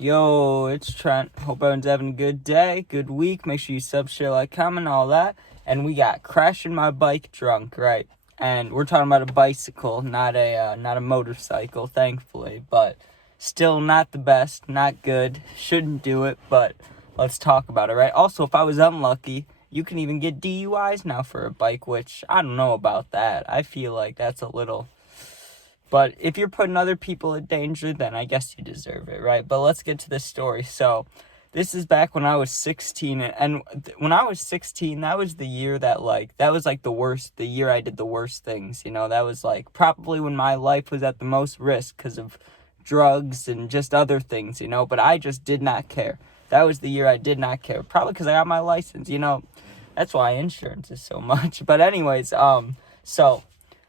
Yo, it's Trent. Hope everyone's having a good day, good week. Make sure you sub, share, like, comment, all that. And we got crashing my bike drunk, right? And we're talking about a bicycle, not a motorcycle, thankfully. But still not the best, not good. Shouldn't do it, but let's talk about it, right? Also, if I was unlucky, you can even get DUIs now for a bike, which I don't know about that. I feel like that's a little... But if you're putting other people in danger, then I guess you deserve it, right? But let's get to the story. So this is back when I was 16. And when I was 16, that was the year that, the year I did the worst things. That was, probably when my life was at the most risk because of drugs and just other things, But I just did not care. That was the year I did not care. Probably because I got my license, That's why insurance is so much. But anyways, so...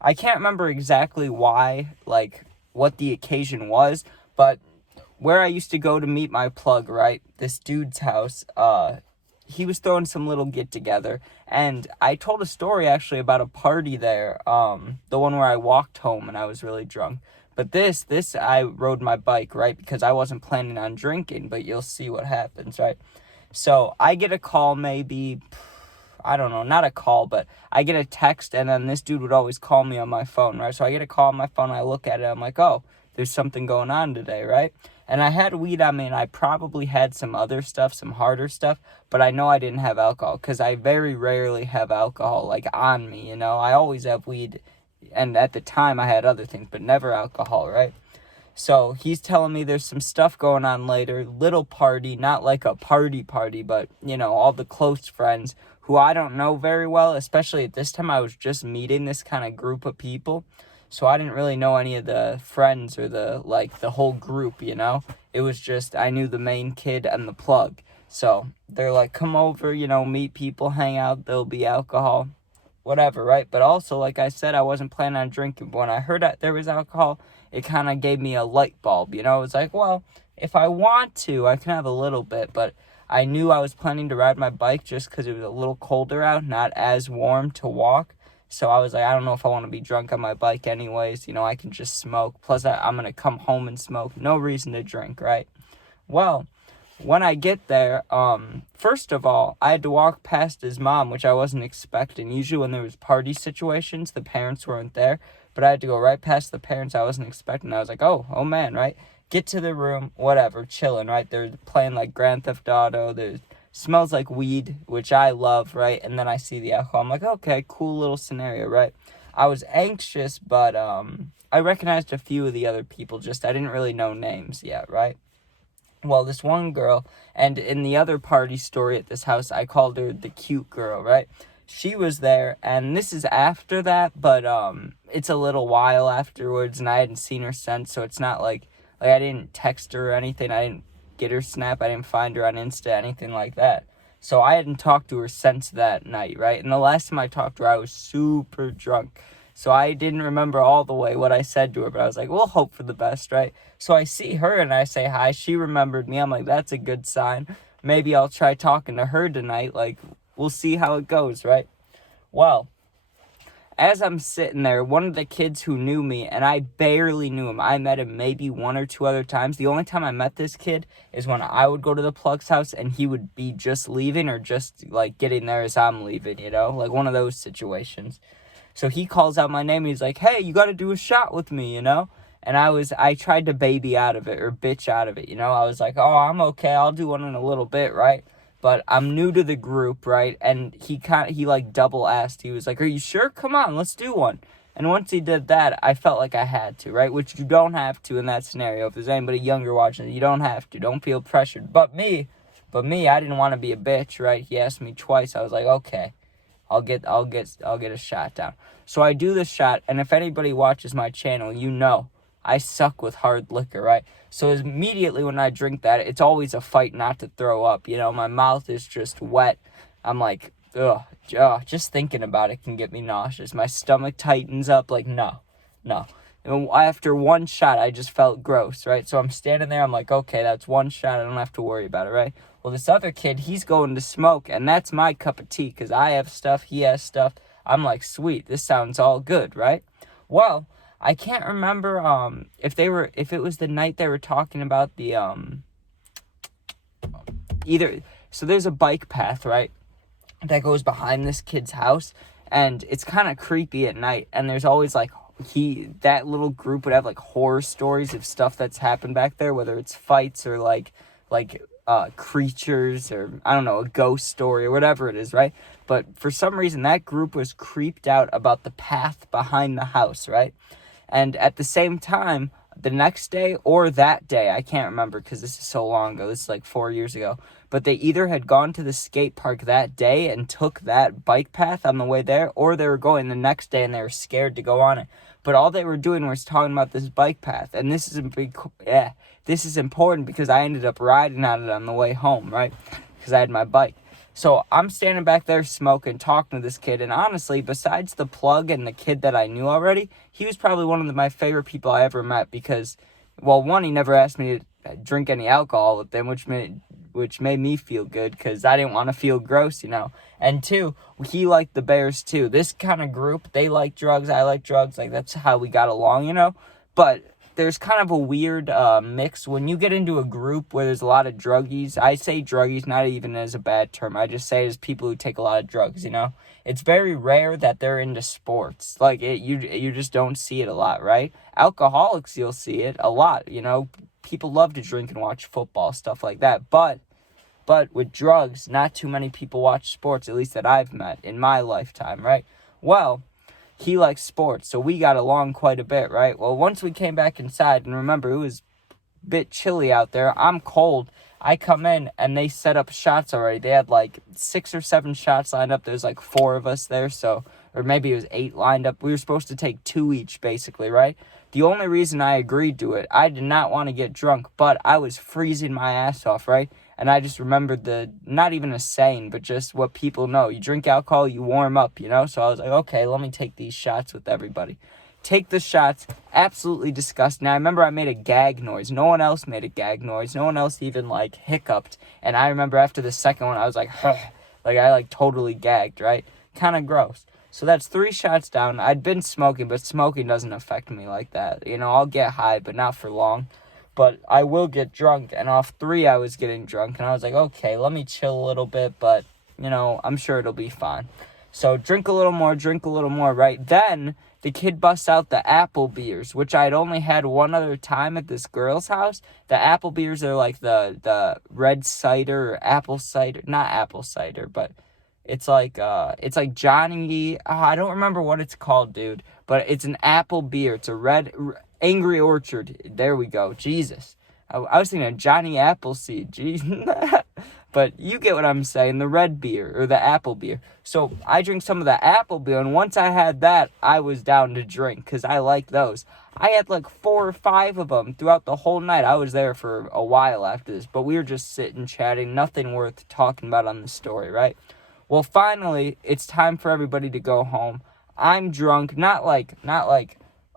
I can't remember exactly why, what the occasion was, but where I used to go to meet my plug, right, this dude's house, he was throwing some little get-together, and I told a story, actually, about a party there, the one where I walked home and I was really drunk. But this, I rode my bike, right, because I wasn't planning on drinking, but you'll see what happens, right? So I get a call maybe... I don't know, not a call, but I get a text, and then this dude would always call me on my phone, right? So I get a call on my phone, I look at it, I'm like, oh, there's something going on today, right? And I had weed on me, and I probably had some other stuff, some harder stuff, but I know I didn't have alcohol, because I very rarely have alcohol, on me, I always have weed, and at the time I had other things, but never alcohol, right? So he's telling me there's some stuff going on later, little party, not like a party, but, all the close friends who I don't know very well, especially at this time I was just meeting this kind of group of people. So I didn't really know any of the friends or the whole group, It was just, I knew the main kid and the plug. So they're like, come over, meet people, hang out, there'll be alcohol, whatever, right? But also, like I said, I wasn't planning on drinking. But when I heard that there was alcohol, it kind of gave me a light bulb, It was like, well, if I want to, I can have a little bit, but I knew I was planning to ride my bike just because it was a little colder out, not as warm to walk. So I was like, I don't know if I want to be drunk on my bike anyways. I can just smoke. Plus, I'm going to come home and smoke. No reason to drink, right? Well, when I get there, first of all, I had to walk past his mom, which I wasn't expecting. Usually when there was party situations, the parents weren't there. But I had to go right past the parents I wasn't expecting. I was like, oh man, right? Get to the room, whatever, chilling, right? They're playing Grand Theft Auto. There smells like weed, which I love, right? And then I see the alcohol. I'm like, okay, cool little scenario, right? I was anxious, but I recognized a few of the other people. Just I didn't really know names yet, right? Well, this one girl, and in the other party story at this house, I called her the cute girl, right? She was there, and this is after that, but it's a little while afterwards, and I hadn't seen her since, so it's not like I didn't text her or anything. I didn't get her Snap. I didn't find her on Insta, anything like that. So I hadn't talked to her since that night, right? And the last time I talked to her, I was super drunk. So I didn't remember all the way what I said to her, but I was like, we'll hope for the best, right? So I see her and I say hi. She remembered me. I'm like, that's a good sign. Maybe I'll try talking to her tonight. We'll see how it goes, right? Well, as I'm sitting there, one of the kids who knew me, and I barely knew him, I met him maybe one or two other times. The only time I met this kid is when I would go to the plug's house and he would be just leaving or just getting there as I'm leaving, one of those situations. So he calls out my name and he's like, hey, you got to do a shot with me, And I tried to baby out of it or bitch out of it, I was like, oh, I'm okay. I'll do one in a little bit, right? But I'm new to the group, right? And he double asked. He was like, are you sure? Come on, let's do one. And once he did that, I felt like I had to, right? Which you don't have to in that scenario. If there's anybody younger watching, you don't have to. Don't feel pressured. But me, I didn't want to be a bitch, right? He asked me twice. I was like, okay, I'll get a shot down. So I do the shot, and if anybody watches my channel, I suck with hard liquor, right? So immediately when I drink that, it's always a fight not to throw up. My mouth is just wet. I'm like, ugh, just thinking about it can get me nauseous. My stomach tightens up, no. And after one shot, I just felt gross, right? So I'm standing there, I'm like, okay, that's one shot, I don't have to worry about it, right? Well, this other kid, he's going to smoke, and that's my cup of tea, because I have stuff, he has stuff. I'm like, sweet, this sounds all good, right? Well, I can't remember if it was the night they were talking about the So there's a bike path, right, that goes behind this kid's house, and it's kind of creepy at night, and there's always like that little group would have like horror stories of stuff that's happened back there, whether it's fights or like creatures, or I don't know, a ghost story or whatever it is, right? But for some reason that group was creeped out about the path behind the house, right? And at the same time, the next day or that day, I can't remember because this is so long ago, this is like 4 years ago, but they either had gone to the skate park that day and took that bike path on the way there, or they were going the next day and they were scared to go on it. But all they were doing was talking about this bike path, and this is important because I ended up riding on it on the way home, right? Because I had my bike. So I'm standing back there smoking, talking to this kid, and honestly, besides the plug and the kid that I knew already, he was probably one of my favorite people I ever met because, well, one, he never asked me to drink any alcohol with them, which made me feel good because I didn't want to feel gross, you know. And two, he liked the Bears too. This kind of group, they like drugs, I like drugs, like that's how we got along, you know. But there's kind of a weird mix when you get into a group where there's a lot of druggies. I say druggies not even as a bad term. I just say it as people who take a lot of drugs, you know. It's very rare that they're into sports. Like, you just don't see it a lot, right? Alcoholics, you'll see it a lot, you know. People love to drink and watch football, stuff like that. But with drugs, not too many people watch sports, at least that I've met in my lifetime, right? Well, he likes sports, so we got along quite a bit, right? Well, once we came back inside, and remember, it was a bit chilly out there. I'm cold. I come in, and they set up shots already. They had, like, 6 or 7 shots lined up. There's, like, 4 of us there, so, or maybe it was 8 lined up. We were supposed to take 2 each, basically, right? The only reason I agreed to it, I did not want to get drunk, but I was freezing my ass off, right? And I just remembered not even a saying, but just what people know. You drink alcohol, you warm up, you know? So I was like, okay, let me take these shots with everybody. Take the shots, absolutely disgusting. Now, I remember I made a gag noise. No one else made a gag noise. No one else even, like, hiccuped. And I remember after the second one, I was like, huh. Like, I, like, totally gagged, right? Kind of gross. So that's 3 shots down. I'd been smoking, but smoking doesn't affect me like that. You know, I'll get high, but not for long. But I will get drunk, and off 3, I was getting drunk, and I was like, okay, let me chill a little bit, but, you know, I'm sure it'll be fine. So drink a little more, right? Then the kid busts out the apple beers, which I'd only had one other time at this girl's house. The apple beers are like the red cider or apple cider, not apple cider, but it's like Johnny, I don't remember what it's called, dude, but it's an apple beer. It's a red Angry Orchard. There we go. Jesus. I was thinking of Johnny Appleseed. Jeez. But you get what I'm saying. The red beer or the apple beer. So I drink some of the apple beer. And once I had that, I was down to drink because I like those. I had like 4 or 5 of them throughout the whole night. I was there for a while after this. But we were just sitting, chatting. Nothing worth talking about on the story, right? Well, finally, it's time for everybody to go home. I'm drunk. Not like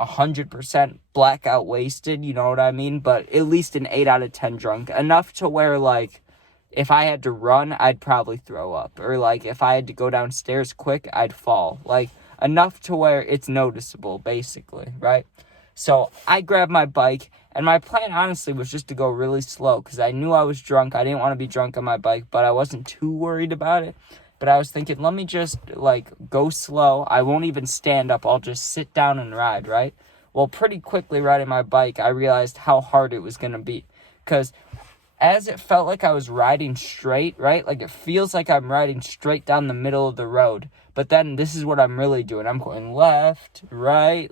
100% blackout wasted, you know what I mean? But at least an 8 out of 10 drunk. Enough to where, like, if I had to run, I'd probably throw up. Or, like, if I had to go downstairs quick, I'd fall. Like, enough to where it's noticeable, basically, right? So I grabbed my bike, and my plan, honestly, was just to go really slow. Because I knew I was drunk. I didn't want to be drunk on my bike, but I wasn't too worried about it. But I was thinking, let me just, like, go slow. I won't even stand up. I'll just sit down and ride, right? Well, pretty quickly riding my bike, I realized how hard it was going to be. Because as it felt like I was riding straight, right? Like, it feels like I'm riding straight down the middle of the road. But then this is what I'm really doing. I'm going left, right.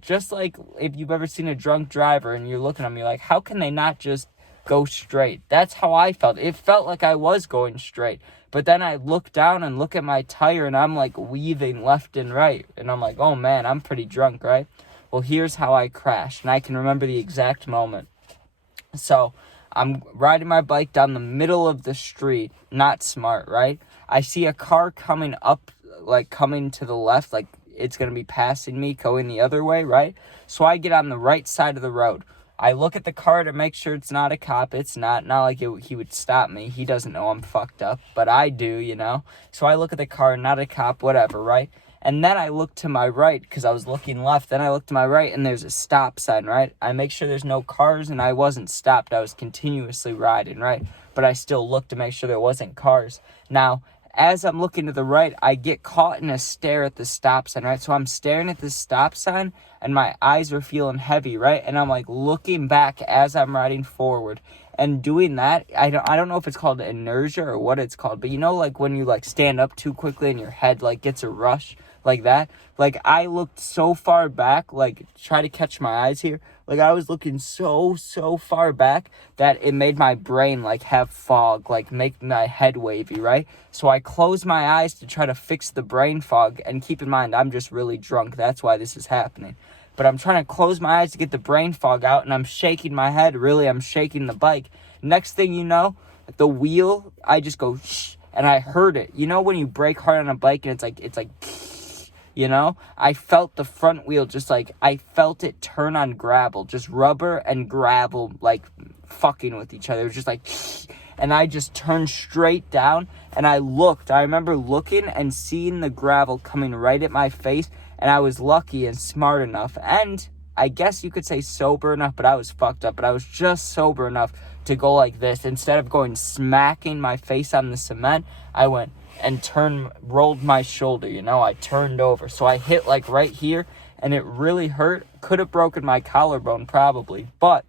Just like if you've ever seen a drunk driver and you're looking at me like, how can they not just go straight? That's how I felt. It felt like I was going straight. But then I look down and look at my tire, and I'm, like, weaving left and right. And I'm like, oh, man, I'm pretty drunk, right? Well, here's how I crashed, and I can remember the exact moment. So I'm riding my bike down the middle of the street. Not smart, right? I see a car coming up, like, coming to the left, like, it's going to be passing me, going the other way, right? So I get on the right side of the road. I look at the car to make sure it's not a cop. It's not like he would stop me. He doesn't know I'm fucked up, but I do, you know? So I look at the car, not a cop, whatever, right? And then I looked to my right because I was looking left. Then I looked to my right and there's a stop sign, right? I make sure there's no cars and I wasn't stopped. I was continuously riding, right? But I still looked to make sure there wasn't cars. Now, as I'm looking to the right, I get caught in a stare at the stop sign, right? So I'm staring at this stop sign and my eyes are feeling heavy, right? And I'm like looking back as I'm riding forward. And doing that, I don't know if it's called inertia or what it's called, but you know, like when you like stand up too quickly and your head like gets a rush like that. Like I looked so far back, like try to catch my eyes here. Like I was looking so far back that it made my brain like have fog, like make my head wavy, right? So I closed my eyes to try to fix the brain fog. And keep in mind, I'm just really drunk. That's why this is happening. But I'm trying to close my eyes to get the brain fog out, and I'm shaking my head. Really, I'm shaking the bike. Next thing you know, the wheel, I just go shh, and I heard it. You know when you brake hard on a bike and it's like, you know? I felt the front wheel I felt it turn on gravel. Just rubber and gravel, like, fucking with each other. It was just like, and I just turned straight down, and I remember looking and seeing the gravel coming right at my face. And I was lucky and smart enough, and I guess you could say sober enough, but I was fucked up. But I was just sober enough to go like this. Instead of going smacking my face on the cement, I went and rolled my shoulder, you know? I turned over. So I hit like right here, and it really hurt. Could have broken my collarbone probably, but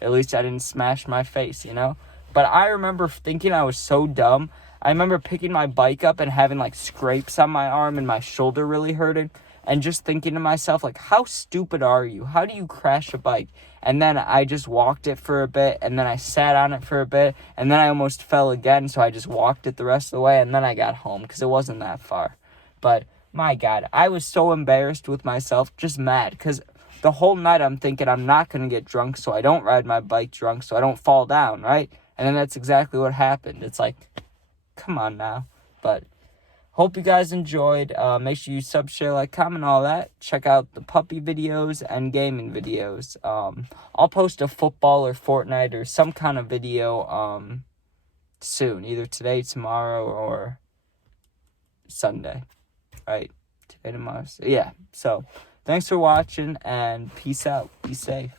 at least I didn't smash my face, you know? But I remember thinking I was so dumb. I remember picking my bike up and having like scrapes on my arm and my shoulder really hurting. And just thinking to myself, like, how stupid are you? How do you crash a bike? And then I just walked it for a bit, and then I sat on it for a bit, and then I almost fell again, so I just walked it the rest of the way, and then I got home, because it wasn't that far. But, my God, I was so embarrassed with myself, just mad, because the whole night I'm thinking I'm not going to get drunk, so I don't ride my bike drunk, so I don't fall down, right? And then that's exactly what happened. It's like, come on now. But hope you guys enjoyed. Make sure you sub, share, like, comment, all that. Check out the puppy videos and gaming videos. I'll post a football or Fortnite or some kind of video soon. Either today, tomorrow, or Sunday. Right? Today, tomorrow. Yeah. So, thanks for watching, and peace out. Be safe.